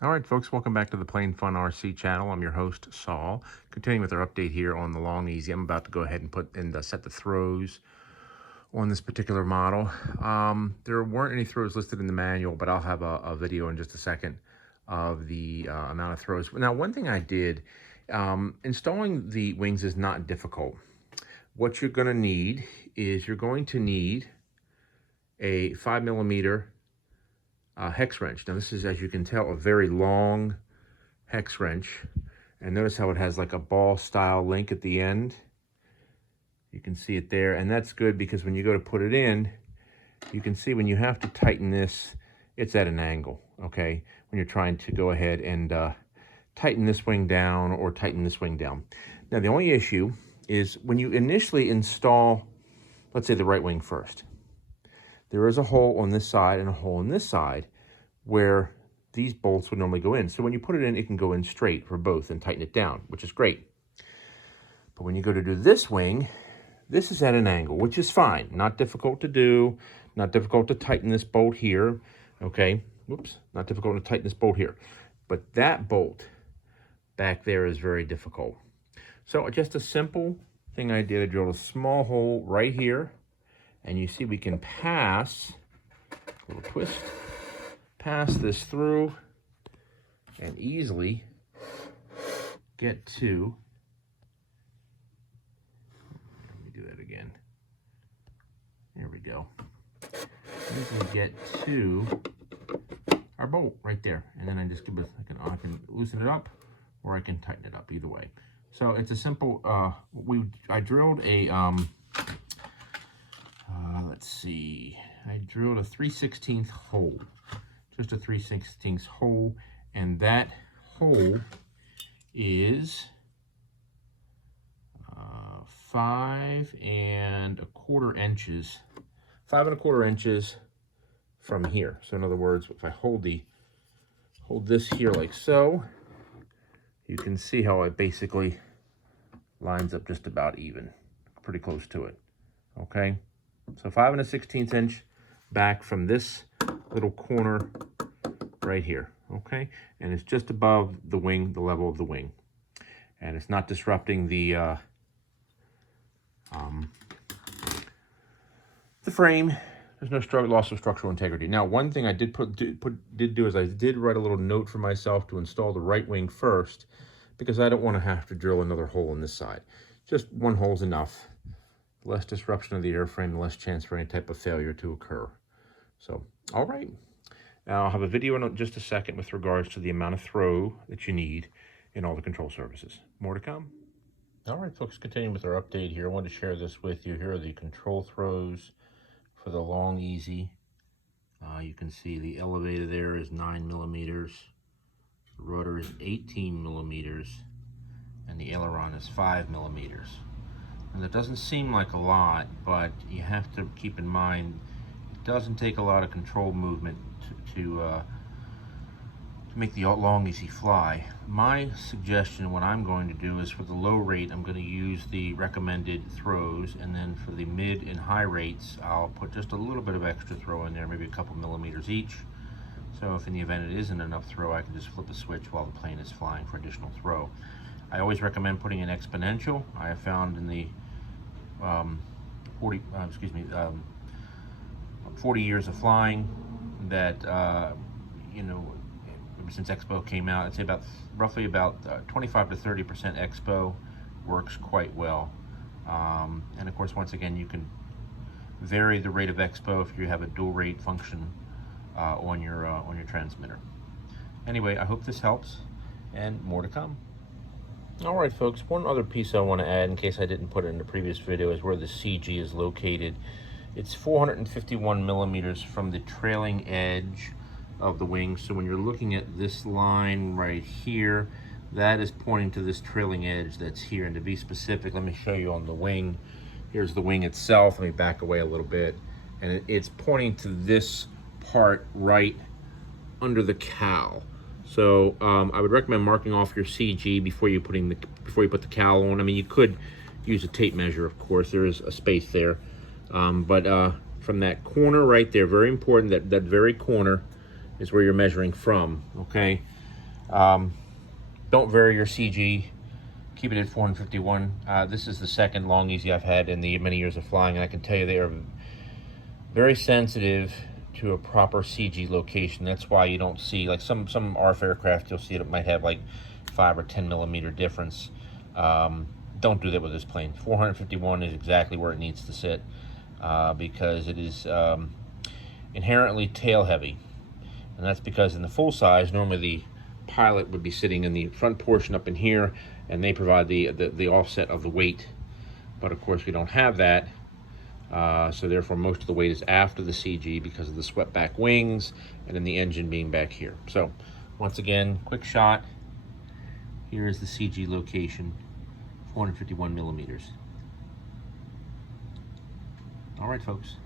All right, folks, welcome back to the Plain Fun RC channel. I'm your host, Saul. Continuing with our update here on the Long Easy. I'm about to go ahead and set the throws on this particular model. There weren't any throws listed in the manual, but I'll have a video in just a second of the amount of throws. Now, one thing I did, installing the wings is not difficult. What you're going to need is you're going to need a 5mm hex wrench. Now this is, as you can tell, a very long hex wrench, and notice how it has like a ball style link at the end. You can see it there, and that's good because when you go to put it in, you can see when you have to tighten this, it's at an angle, okay? When you're trying to go ahead and tighten this wing down or tighten this wing down. Now the only issue is when you initially install, let's say the right wing first, there is a hole on this side and a hole on this side where these bolts would normally go in. So when you put it in, it can go in straight for both and tighten it down, which is great. But when you go to do this wing, this is at an angle, which is fine. Not difficult to do, not difficult to tighten this bolt here, okay? Whoops, not difficult to tighten this bolt here. But that bolt back there is very difficult. So just a simple thing I did, I drilled a small hole right here, and you see we can pass, a little twist, pass this through and easily get to, let me do that again. There we go. Easily get to our bolt right there. And then I just give it, I can loosen it up or I can tighten it up, either way. So it's a simple, I drilled a, let's see, I drilled a 3/16 hole, just a 3/16 hole, and that hole is 5¼ inches, 5¼ inches from here. So in other words, if I hold this here like so, you can see how it basically lines up just about even, pretty close to it, okay? So 5�16 inch back from this little corner right here, okay? And it's just above the wing, the level of the wing. And it's not disrupting the frame. There's no loss of structural integrity. Now, one thing I did do is I did write a little note for myself to install the right wing first, because I don't want to have to drill another hole in this side. Just one hole's enough. Less disruption of the airframe, less chance for any type of failure to occur. So, all right. Now, I'll have a video in just a second with regards to the amount of throw that you need in all the control surfaces. More to come. All right, folks, continuing with our update here. I wanted to share this with you. Here are the control throws for the Long Easy. You can see the elevator there is 9mm. The rotor is 18mm. And the aileron is 5mm. And that doesn't seem like a lot, but you have to keep in mind it doesn't take a lot of control movement to make the Long Easy fly. My suggestion, what I'm going to do is for the low rate, I'm going to use the recommended throws, and then for the mid and high rates, I'll put just a little bit of extra throw in there, maybe a couple millimeters each. So if in the event it isn't enough throw, I can just flip a switch while the plane is flying for additional throw. I always recommend putting an exponential. I have found in the 40 years of flying that, you know, ever since Expo came out, I'd say roughly about 25 to 30% Expo works quite well. And of course, once again, you can vary the rate of Expo if you have a dual rate function on your transmitter. Anyway, I hope this helps, and more to come. All right, folks, one other piece I want to add in case I didn't put it in the previous video is where the CG is located. It's 451mm from the trailing edge of the wing. So when you're looking at this line right here, that is pointing to this trailing edge that's here. And to be specific, let me show you on the wing. Here's the wing itself. Let me back away a little bit. And it's pointing to this part right under the cowl. So I would recommend marking off your CG before you put the cowl on. I mean, you could use a tape measure, of course. There is a space there, but from that corner right there, very important. That very corner is where you're measuring from. Okay. Don't vary your CG. Keep it at 451. This is the second long easy I've had in the many years of flying, and I can tell you they are very sensitive to a proper CG location. That's why you don't see, like some RF aircraft, you'll see it might have like 5 or 10 millimeter difference. Don't do that with this plane. 451 is exactly where it needs to sit, because it is inherently tail heavy. And that's because in the full size, normally the pilot would be sitting in the front portion up in here, and they provide the offset of the weight. But of course we don't have that, so therefore most of the weight is after the CG because of the swept back wings and then the engine being back here. So once again, quick shot. Here is the CG location, 451 millimeters. All right, folks.